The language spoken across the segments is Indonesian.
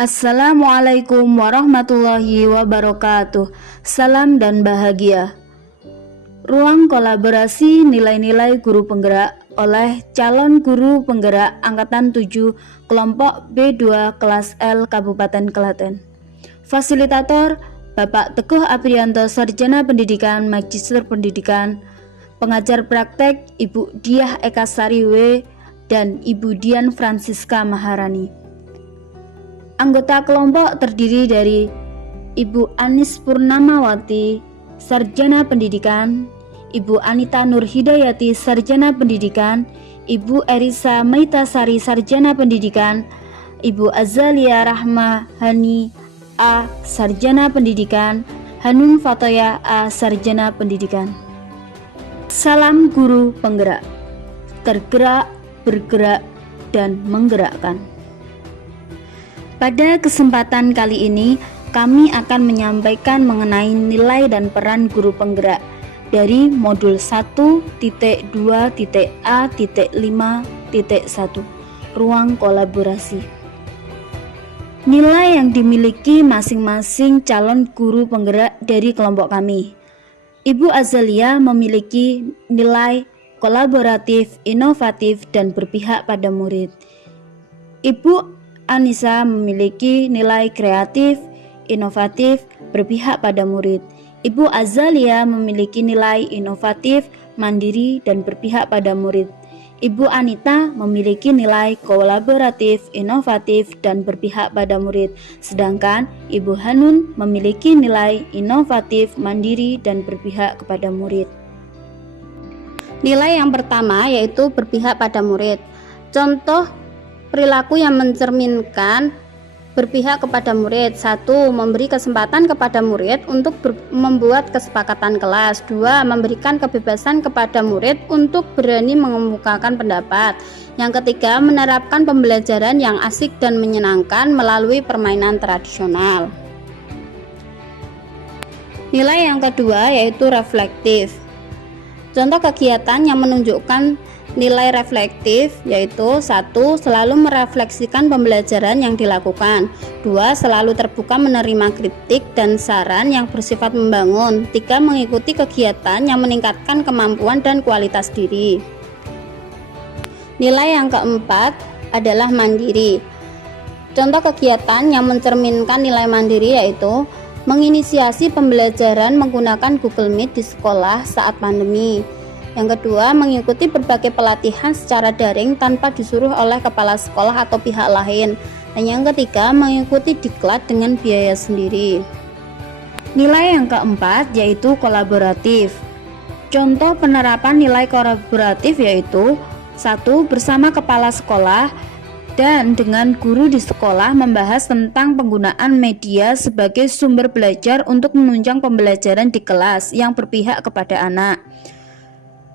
Assalamualaikum warahmatullahi wabarakatuh. Salam dan bahagia. Ruang kolaborasi nilai-nilai guru penggerak oleh calon guru penggerak Angkatan 7 Kelompok B2 Kelas L Kabupaten Klaten. Fasilitator Bapak Teguh Aprianto, Sarjana Pendidikan, Magister Pendidikan. Pengajar praktek Ibu Diah Eka Sariwe dan Ibu Dian Francisca Maharani. Anggota kelompok terdiri dari Ibu Anis Purnamawati, Sarjana Pendidikan, Ibu Anita Nur Hidayati, Sarjana Pendidikan, Ibu Erisa Maitasari, Sarjana Pendidikan, Ibu Azalia Rahmahani A, Sarjana Pendidikan, Hanum Fatoya A, Sarjana Pendidikan. Salam guru penggerak, tergerak, bergerak, dan menggerakkan. Pada kesempatan kali ini, kami akan menyampaikan mengenai nilai dan peran guru penggerak dari modul 1.2.A.5.1 Ruang Kolaborasi. Nilai yang dimiliki masing-masing calon guru penggerak dari kelompok kami. Ibu Azalia memiliki nilai kolaboratif, inovatif, dan berpihak pada murid. Ibu Anissa memiliki nilai kreatif, inovatif, berpihak pada murid. Ibu Azalia memiliki nilai inovatif, mandiri, dan berpihak pada murid. Ibu Anita memiliki nilai kolaboratif, inovatif, dan berpihak pada murid. Sedangkan Ibu Hanun memiliki nilai inovatif, mandiri, dan berpihak kepada murid. Nilai yang pertama yaitu berpihak pada murid. Contoh perilaku yang mencerminkan berpihak kepada murid. 1. Memberi kesempatan kepada murid untuk membuat kesepakatan kelas. 2. Memberikan kebebasan kepada murid untuk berani mengemukakan pendapat. Yang ketiga, menerapkan pembelajaran yang asik dan menyenangkan melalui permainan tradisional. Nilai yang kedua yaitu reflektif. Contoh kegiatan yang menunjukkan nilai reflektif yaitu 1. Selalu merefleksikan pembelajaran yang dilakukan. 2. Selalu terbuka menerima kritik dan saran yang bersifat membangun. 3. Mengikuti kegiatan yang meningkatkan kemampuan dan kualitas diri. Nilai yang keempat adalah mandiri. Contoh kegiatan yang mencerminkan nilai mandiri yaitu menginisiasi pembelajaran menggunakan Google Meet di sekolah saat pandemi. Yang kedua, mengikuti berbagai pelatihan secara daring tanpa disuruh oleh kepala sekolah atau pihak lain. Dan yang ketiga, mengikuti diklat dengan biaya sendiri. Nilai yang keempat yaitu kolaboratif. Contoh penerapan nilai kolaboratif yaitu 1. Bersama kepala sekolah dan dengan guru di sekolah membahas tentang penggunaan media sebagai sumber belajar untuk menunjang pembelajaran di kelas yang berpihak kepada anak.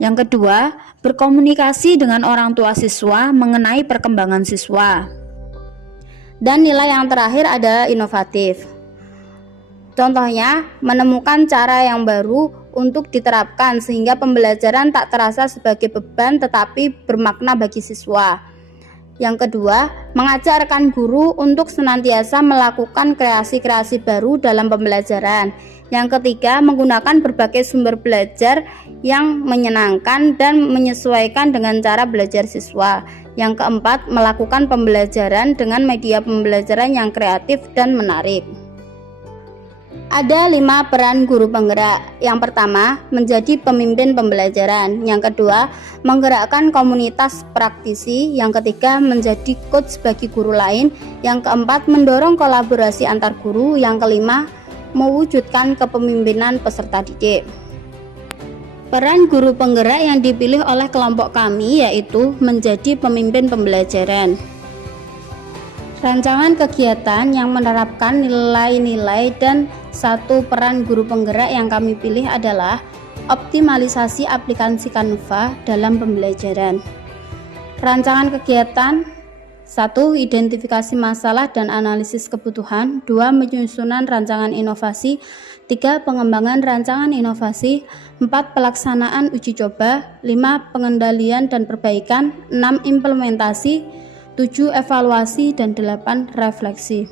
Yang kedua, berkomunikasi dengan orang tua siswa mengenai perkembangan siswa. Dan nilai yang terakhir adalah inovatif. Contohnya, menemukan cara yang baru untuk diterapkan sehingga pembelajaran tak terasa sebagai beban tetapi bermakna bagi siswa. Yang kedua, mengajak rekan guru untuk senantiasa melakukan kreasi-kreasi baru dalam pembelajaran. Yang ketiga, menggunakan berbagai sumber belajar yang menyenangkan dan menyesuaikan dengan cara belajar siswa. Yang keempat, melakukan pembelajaran dengan media pembelajaran yang kreatif dan menarik. Ada 5 peran guru penggerak. Yang pertama, menjadi pemimpin pembelajaran. Yang kedua, menggerakkan komunitas praktisi. Yang ketiga, menjadi coach bagi guru lain. Yang keempat, mendorong kolaborasi antar guru. Yang kelima, mewujudkan kepemimpinan peserta didik. Peran guru penggerak yang dipilih oleh kelompok kami yaitu menjadi pemimpin pembelajaran. Rancangan kegiatan yang menerapkan nilai-nilai dan 1 peran guru penggerak yang kami pilih adalah optimalisasi aplikasi Canva dalam pembelajaran. Rancangan kegiatan 1. Identifikasi masalah dan analisis kebutuhan. 2. Penyusunan rancangan inovasi. 3. Pengembangan rancangan inovasi. 4. Pelaksanaan uji coba. 5. Pengendalian dan perbaikan. 6. Implementasi. 7. Evaluasi dan 8. Refleksi.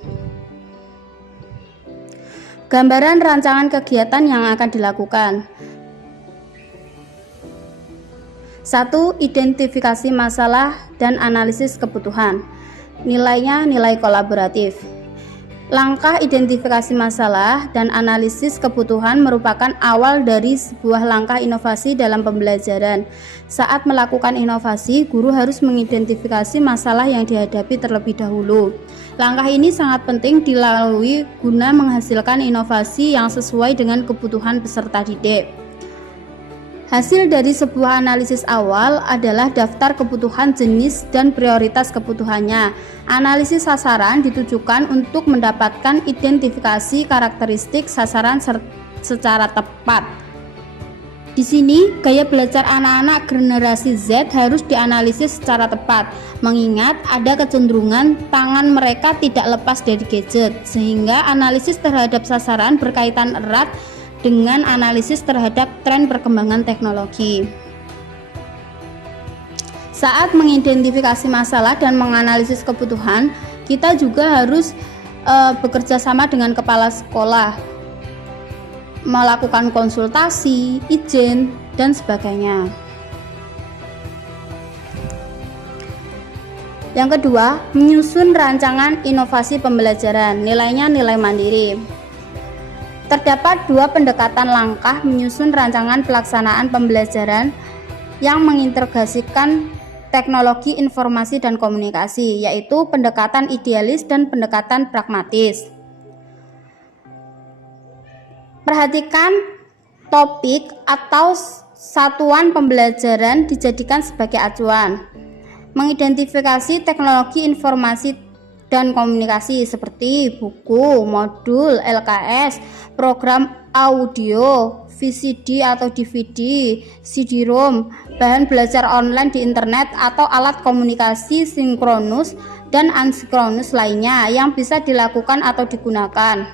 Gambaran rancangan kegiatan yang akan dilakukan. 1. Identifikasi masalah dan analisis kebutuhan. Nilainya nilai kolaboratif. Langkah identifikasi masalah dan analisis kebutuhan merupakan awal dari sebuah langkah inovasi dalam pembelajaran. Saat melakukan inovasi, guru harus mengidentifikasi masalah yang dihadapi terlebih dahulu. Langkah ini sangat penting dilalui guna menghasilkan inovasi yang sesuai dengan kebutuhan peserta didik. Hasil dari sebuah analisis awal adalah daftar kebutuhan jenis dan prioritas kebutuhannya. Analisis sasaran ditujukan untuk mendapatkan identifikasi karakteristik sasaran secara tepat. Di sini, gaya belajar anak-anak generasi Z harus dianalisis secara tepat, mengingat ada kecenderungan tangan mereka tidak lepas dari gadget, sehingga analisis terhadap sasaran berkaitan erat dengan analisis terhadap tren perkembangan teknologi. Saat mengidentifikasi masalah dan menganalisis kebutuhan, kita juga harus bekerja sama dengan kepala sekolah, melakukan konsultasi, izin, dan sebagainya. Yang kedua, menyusun rancangan inovasi pembelajaran. Nilainya nilai mandiri. Terdapat dua pendekatan langkah menyusun rancangan pelaksanaan pembelajaran yang mengintegrasikan teknologi informasi dan komunikasi, yaitu pendekatan idealis dan pendekatan pragmatis. Perhatikan topik atau satuan pembelajaran dijadikan sebagai acuan. Mengidentifikasi teknologi informasi dan komunikasi seperti buku, modul, LKS, program audio, VCD atau DVD, CD-ROM, bahan belajar online di internet atau alat komunikasi sinkronus dan asinkronus lainnya yang bisa dilakukan atau digunakan.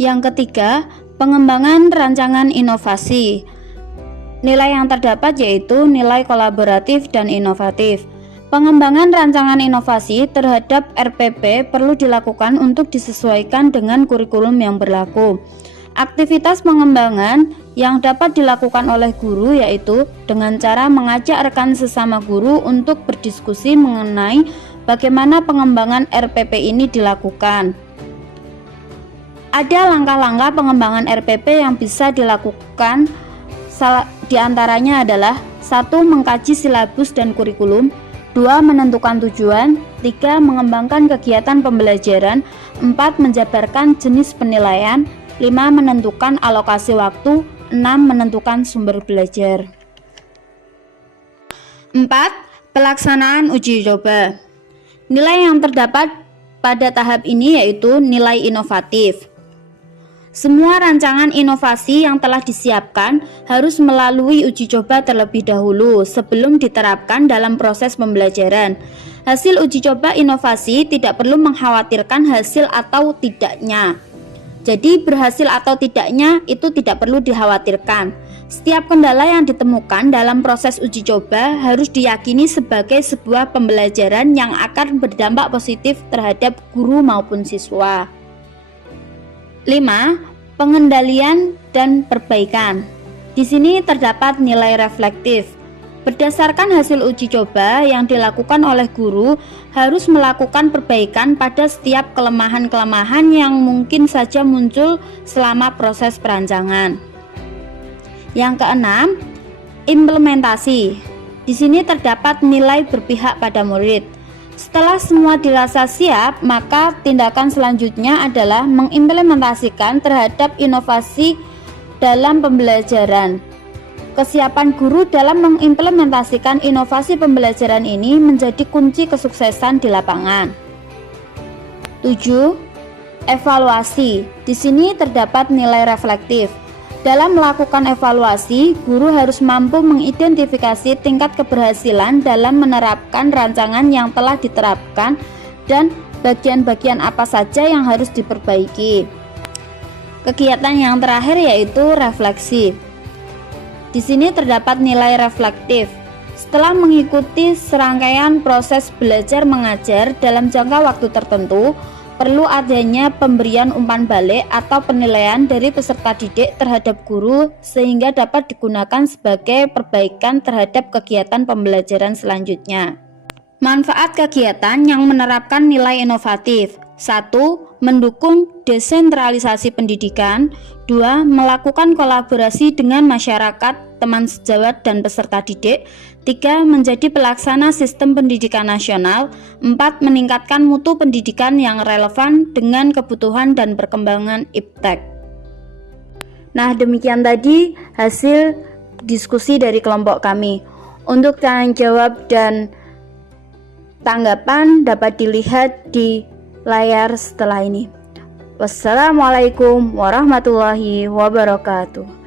Yang ketiga, pengembangan rancangan inovasi. Nilai yang terdapat yaitu nilai kolaboratif dan inovatif. Pengembangan rancangan inovasi terhadap RPP perlu dilakukan untuk disesuaikan dengan kurikulum yang berlaku. Aktivitas pengembangan yang dapat dilakukan oleh guru yaitu dengan cara mengajak rekan sesama guru untuk berdiskusi mengenai bagaimana pengembangan RPP ini dilakukan. Ada langkah-langkah pengembangan RPP yang bisa dilakukan, di antaranya adalah 1. Mengkaji silabus dan kurikulum, 2. Menentukan tujuan, 3. Mengembangkan kegiatan pembelajaran, 4. Menjabarkan jenis penilaian, 5. Menentukan alokasi waktu, 6. Menentukan sumber belajar. 4. Pelaksanaan uji coba. Nilai yang terdapat pada tahap ini yaitu nilai inovatif. Semua rancangan inovasi yang telah disiapkan harus melalui uji coba terlebih dahulu sebelum diterapkan dalam proses pembelajaran. Hasil uji coba inovasi tidak perlu mengkhawatirkan hasil atau tidaknya. Jadi berhasil atau tidaknya itu tidak perlu dikhawatirkan. Setiap kendala yang ditemukan dalam proses uji coba harus diyakini sebagai sebuah pembelajaran yang akan berdampak positif terhadap guru maupun siswa. 5. Pengendalian dan perbaikan. Di sini terdapat nilai reflektif. Berdasarkan hasil uji coba yang dilakukan oleh guru, harus melakukan perbaikan pada setiap kelemahan-kelemahan yang mungkin saja muncul selama proses perancangan. Yang keenam, implementasi. Di sini terdapat nilai berpihak pada murid. Setelah semua dirasa siap, maka tindakan selanjutnya adalah mengimplementasikan terhadap inovasi dalam pembelajaran. Kesiapan guru dalam mengimplementasikan inovasi pembelajaran ini menjadi kunci kesuksesan di lapangan. 7. Evaluasi. Di sini terdapat nilai reflektif. Dalam melakukan evaluasi, guru harus mampu mengidentifikasi tingkat keberhasilan dalam menerapkan rancangan yang telah diterapkan dan bagian-bagian apa saja yang harus diperbaiki. Kegiatan yang terakhir yaitu refleksi. Di sini terdapat nilai reflektif. Setelah mengikuti serangkaian proses belajar mengajar dalam jangka waktu tertentu, perlu adanya pemberian umpan balik atau penilaian dari peserta didik terhadap guru sehingga dapat digunakan sebagai perbaikan terhadap kegiatan pembelajaran selanjutnya. Manfaat kegiatan yang menerapkan nilai inovatif: 1. Mendukung desentralisasi pendidikan. 2. Melakukan kolaborasi dengan masyarakat, teman sejawat, dan peserta didik. 3. Menjadi pelaksana sistem pendidikan nasional. 4. Meningkatkan mutu pendidikan yang relevan dengan kebutuhan dan perkembangan iptek. Nah, demikian tadi hasil diskusi dari kelompok kami. Untuk tanya jawab dan tanggapan dapat dilihat di layar setelah ini. Wassalamualaikum warahmatullahi wabarakatuh.